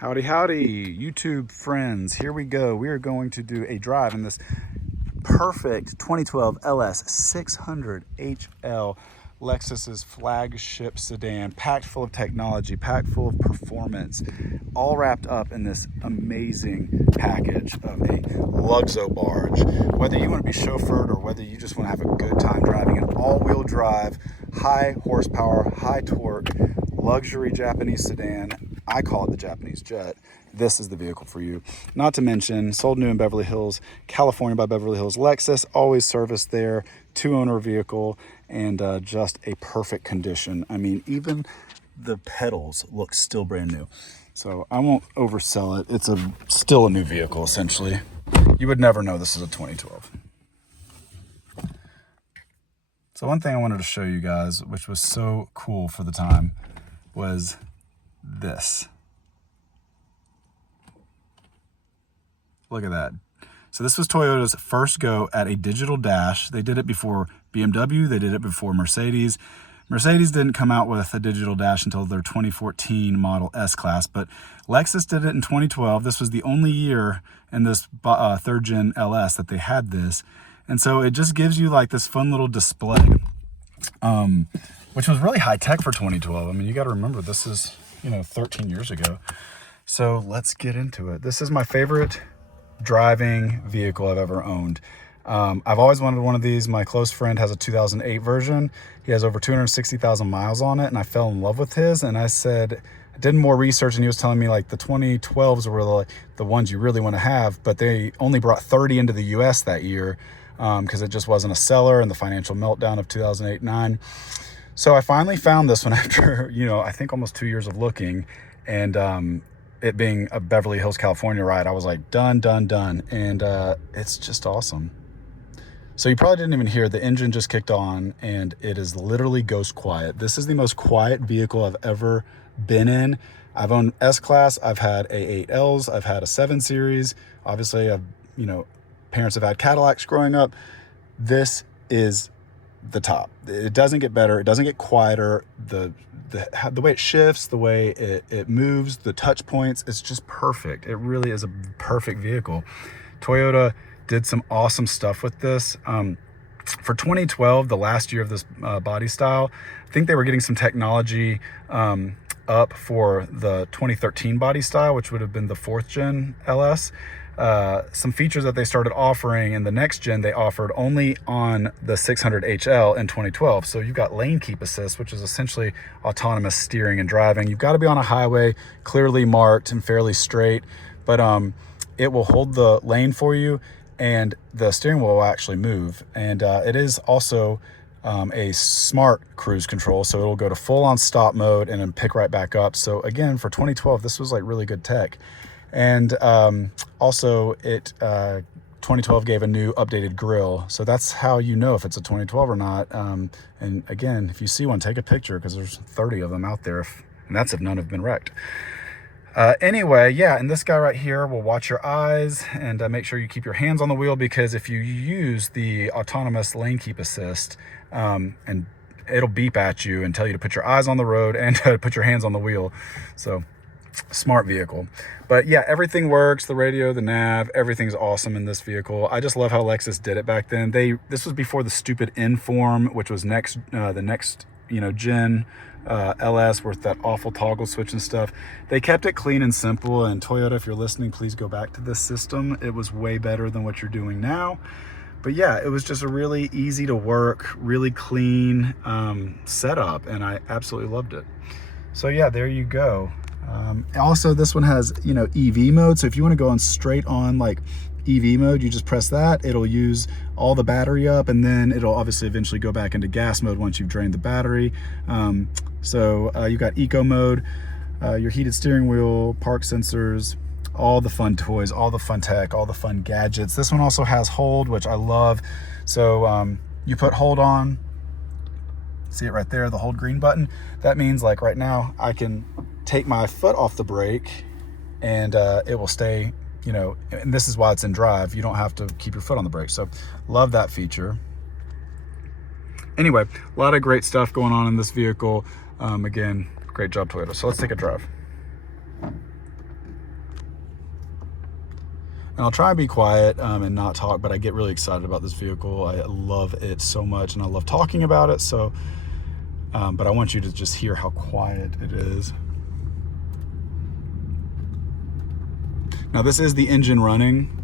Howdy, howdy, YouTube friends. Here we go. We are going to do a drive in this perfect 2012 LS600hl, Lexus's flagship sedan, packed full of technology, packed full of performance, all wrapped up in this amazing package of a Luxo barge. Whether you want to be chauffeured or whether you just want to have a good time driving an all-wheel drive, high horsepower, high torque, luxury Japanese sedan, I call it the Japanese jet. This is the vehicle for you. Not to mention, sold new in Beverly Hills, California by Beverly Hills Lexus, always serviced there, 2-owner vehicle, and just a perfect condition. I mean, even the pedals look still brand new. So I won't oversell it. It's still a new vehicle, essentially. You would never know this is a 2012. So one thing I wanted to show you guys, which was so cool for the time, was this. Look at that. So this was Toyota's first go at a digital dash. They did it before BMW, they did it before Mercedes. Mercedes didn't come out with a digital dash until their 2014 Model S-Class, but Lexus did it in 2012. This was the only year in this third gen LS that they had this. And so it just gives you like this fun little display, which was really high tech for 2012. I mean, you got to remember, this is, 13 years ago. So let's get into it. This is my favorite driving vehicle I've ever owned. I've always wanted one of these. My close friend has a 2008 version. He has over 260,000 miles on it, and I fell in love with his. And I did more research, and he was telling me like the 2012s were the ones you really want to have, but they only brought 30 into the US that year because it just wasn't a seller and the financial meltdown of 2008-9. So I finally found this one after, I think almost 2 years of looking, and it being a Beverly Hills, California ride, I was like, done. And it's just awesome. So you probably didn't even hear, the engine just kicked on, and it is literally ghost quiet. This is the most quiet vehicle I've ever been in. I've owned S-Class, I've had A8Ls, I've had a 7 Series. Obviously, parents have had Cadillacs growing up. This is the top. It doesn't get better. It doesn't get quieter. The way it shifts, the way it moves, the touch points, it's just perfect. It really is a perfect vehicle. Toyota did some awesome stuff with this. For 2012, the last year of this body style, I think they were getting some technology up for the 2013 body style, which would have been the 4th gen LS. Some features that they started offering in the next gen, they offered only on the 600hl in 2012. So you've got lane keep assist, which is essentially autonomous steering and driving. You've got to be on a highway, clearly marked and fairly straight, but it will hold the lane for you, and the steering wheel will actually move. And it is also a smart cruise control, so it'll go to full on stop mode and then pick right back up. So again, for 2012, this was like really good tech. And also 2012 gave a new updated grille, so that's how you know if it's a 2012 or not. And again, if you see one, take a picture, because there's 30 of them out there, and that's if none have been wrecked. Anyway, yeah, and this guy right here will watch your eyes and make sure you keep your hands on the wheel, because if you use the autonomous lane keep assist, and it'll beep at you and tell you to put your eyes on the road and to put your hands on the wheel. So smart vehicle. But yeah, everything works. The radio, the nav, everything's awesome in this vehicle. I just love how Lexus did it back then. This was before the stupid Inform, which was the next gen LS with that awful toggle switch and stuff. They kept it clean and simple, and Toyota, if you're listening, please go back to this system. It was way better than what you're doing now. But yeah, it was just a really easy to work, really clean setup, and I absolutely loved it. So yeah, there you go. Also, this one has, EV mode. So if you want to go on straight on like EV mode, you just press that. It'll use all the battery up, and then it'll obviously eventually go back into gas mode once you've drained the battery. You've got eco mode, your heated steering wheel, park sensors, all the fun toys, all the fun tech, all the fun gadgets. This one also has hold, which I love. So you put hold on, see it right there, the hold green button. That means like right now I can take my foot off the brake, and it will stay, and this is why it's in drive. You don't have to keep your foot on the brake. So love that feature. Anyway, a lot of great stuff going on in this vehicle. Again, great job, Toyota. So let's take a drive. And I'll try and be quiet and not talk, but I get really excited about this vehicle. I love it so much, and I love talking about it. So, but I want you to just hear how quiet it is. Now this is the engine running.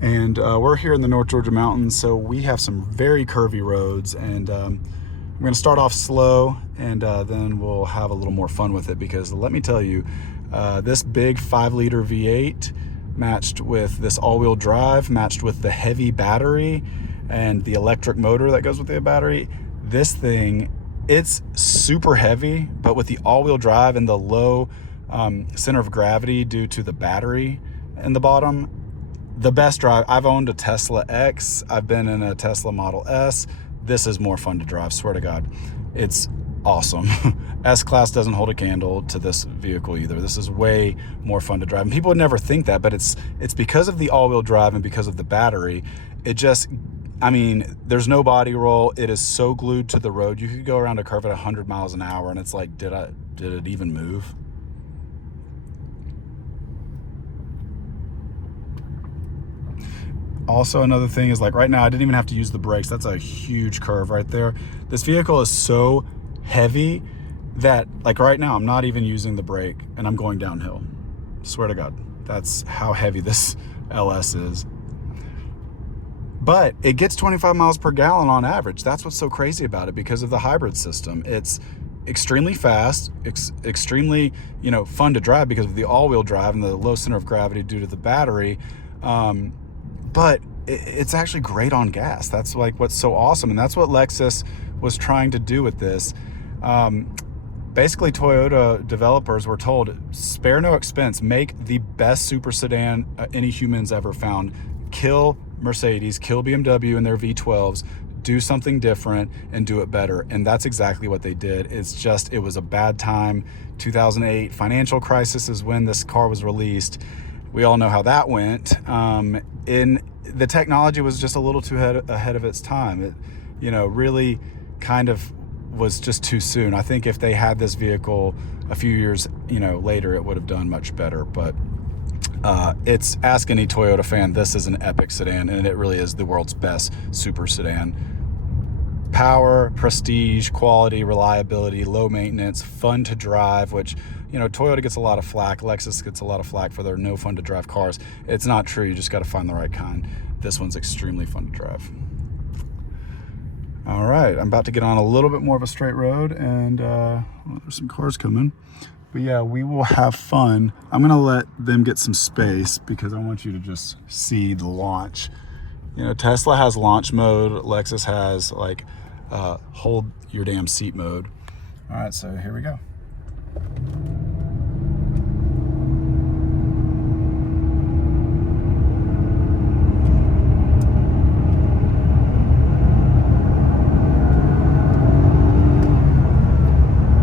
And we're here in the North Georgia mountains, so we have some very curvy roads, and I'm going to start off slow, and then we'll have a little more fun with it, because let me tell you, this big 5-liter V8 matched with this all-wheel drive, matched with the heavy battery and the electric motor that goes with the battery, this thing, it's super heavy, but with the all-wheel drive and the low center of gravity due to the battery in the bottom, the best drive. I've owned a Tesla X. I've been in a Tesla Model S. This is more fun to drive, swear to God. It's awesome. S-Class doesn't hold a candle to this vehicle either. This is way more fun to drive. And people would never think that, but it's because of the all-wheel drive and because of the battery. It just, I mean, there's no body roll. It is so glued to the road. You could go around a curve at 100 miles an hour and it's like, did it even move? Also, another thing is, like, right now I didn't even have to use the brakes. That's a huge curve right there. This vehicle is so heavy that, like, right now I'm not even using the brake and I'm going downhill. Swear to God, that's how heavy this LS is. But it gets 25 miles per gallon on average. That's what's so crazy about it, because of the hybrid system. It's extremely fast, extremely, you know, fun to drive because of the all-wheel drive and the low center of gravity due to the battery. But it's actually great on gas. That's like what's so awesome. And that's what Lexus was trying to do with this. Basically, Toyota developers were told, spare no expense, make the best super sedan any humans ever found. Kill Mercedes, kill BMW and their V12s, do something different and do it better. And that's exactly what they did. It's just, it was a bad time. 2008 financial crisis is when this car was released. We all know how that went. The technology was just a little too ahead of its time. It, you know, really kind of was just too soon. I think if they had this vehicle a few years, you know, later, it would have done much better. But it's, ask any Toyota fan, this is an epic sedan, and it really is the world's best super sedan. Power, prestige, quality, reliability, low maintenance, fun to drive, which, you know, Toyota gets a lot of flack. Lexus gets a lot of flack for their no fun to drive cars. It's not true. You just got to find the right kind. This one's extremely fun to drive. All right, I'm about to get on a little bit more of a straight road, and well, there's some cars coming. But yeah, we will have fun. I'm gonna let them get some space because I want you to just see the launch. You know, Tesla has launch mode. Lexus has like hold your damn seat mode. All right, so here we go.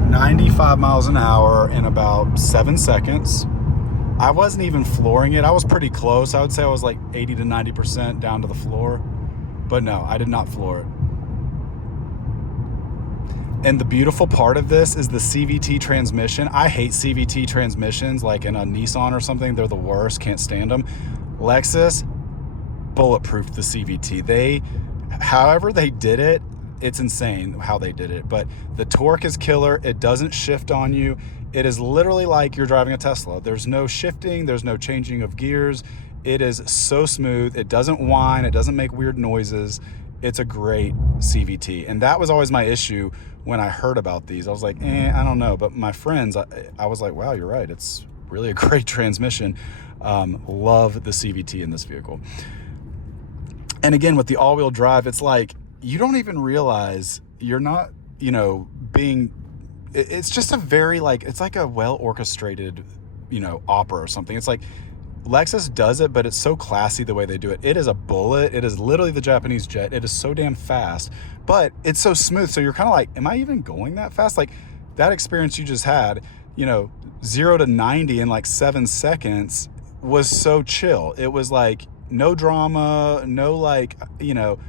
.95 miles an hour in about 7 seconds. I wasn't even flooring it. I was pretty close. I would say I was like 80 to 90% down to the floor. But no, I did not floor it. And the beautiful part of this is the CVT transmission. I hate CVT transmissions, like in a Nissan or something. They're the worst, can't stand them. Lexus bulletproofed the CVT. However they did it, it's insane how they did it. But the torque is killer. It doesn't shift on you. It is literally like you're driving a Tesla. There's no shifting. There's no changing of gears. It is so smooth. It doesn't whine. It doesn't make weird noises. It's a great CVT. And that was always my issue when I heard about these. I was like, I don't know. But my friends, I was like, wow, you're right. It's really a great transmission. Love the CVT in this vehicle. And again, with the all-wheel drive, it's like, you don't even realize you're not, you know, it's just a very, like, it's like a well-orchestrated, you know, opera or something. It's like Lexus does it, but it's so classy the way they do it. It is a bullet. It is literally the Japanese jet. It is so damn fast, but it's so smooth. So you're kind of like, am I even going that fast? Like that experience you just had, you know, 0 to 90 in like 7 seconds was so chill. It was like no drama, no like, you know,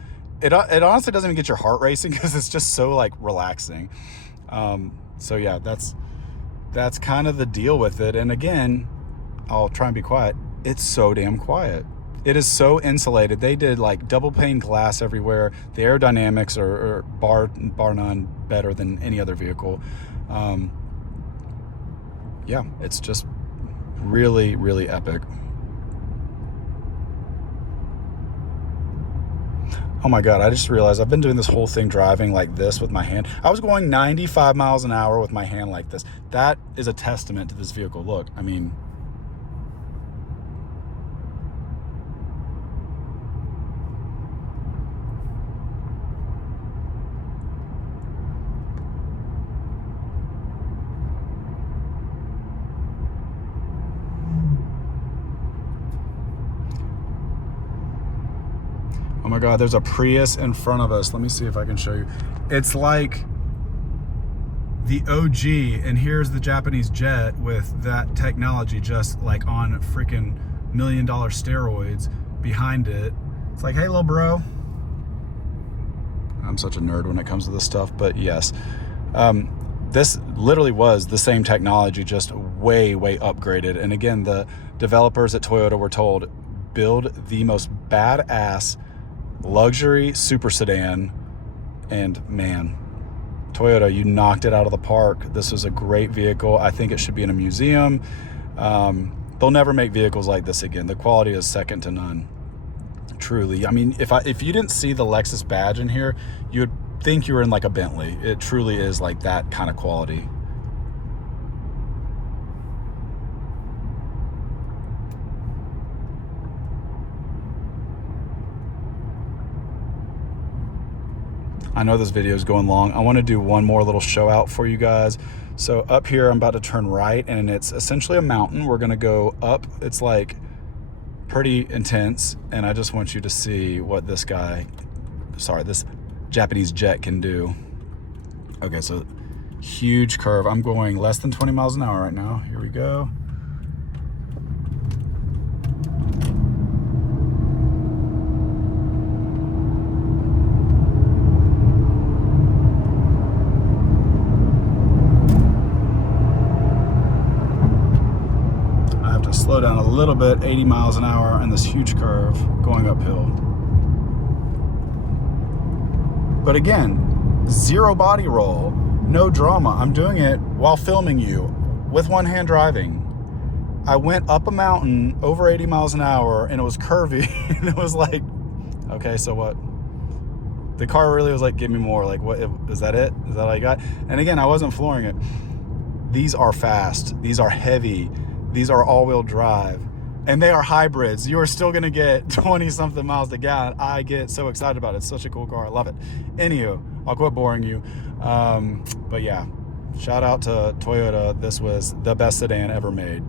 it honestly doesn't even get your heart racing because it's just so like relaxing. So yeah, that's kind of the deal with it. And again, I'll try and be quiet. It's so damn quiet. It is so insulated. They did like double pane glass everywhere. The aerodynamics are bar none better than any other vehicle. Yeah, it's just really, really epic. Oh my God, I just realized I've been doing this whole thing driving like this with my hand. I was going 95 miles an hour with my hand like this. That is a testament to this vehicle. Look, I mean, oh my God, there's a Prius in front of us. Let me see if I can show you. It's like the OG, and here's the Japanese jet with that technology just like on freaking $1 million steroids behind it. It's like, hey, little bro. I'm such a nerd when it comes to this stuff, but yes. This literally was the same technology, just way, way upgraded. And again, the developers at Toyota were told, build the most badass luxury super sedan, and man, Toyota, you knocked it out of the park. This was a great vehicle. I think it should be in a museum. They'll never make vehicles like this again. The quality is second to none, truly. I mean, if you didn't see the Lexus badge in here, you would think you were in like a Bentley. It truly is like that kind of quality. I know this video is going long. I want to do one more little show out for you guys. So up here, I'm about to turn right, and it's essentially a mountain. We're going to go up. It's like pretty intense, and I just want you to see what this Japanese jet can do. Okay, so huge curve. I'm going less than 20 miles an hour right now. Here we go. Slow down a little bit, 80 miles an hour, and this huge curve going uphill. But again, zero body roll, no drama. I'm doing it while filming you with one hand driving. I went up a mountain over 80 miles an hour, and it was curvy, and it was like, okay, so what? The car really was like, give me more. Like, what is that? It is that all you got? And again, I wasn't flooring it. These are fast. These are heavy. These are all-wheel drive, and they are hybrids. You are still going to get 20-something miles to gallon. I get so excited about it. It's such a cool car. I love it. Anywho, I'll quit boring you. But yeah, shout out to Toyota. This was the best sedan ever made.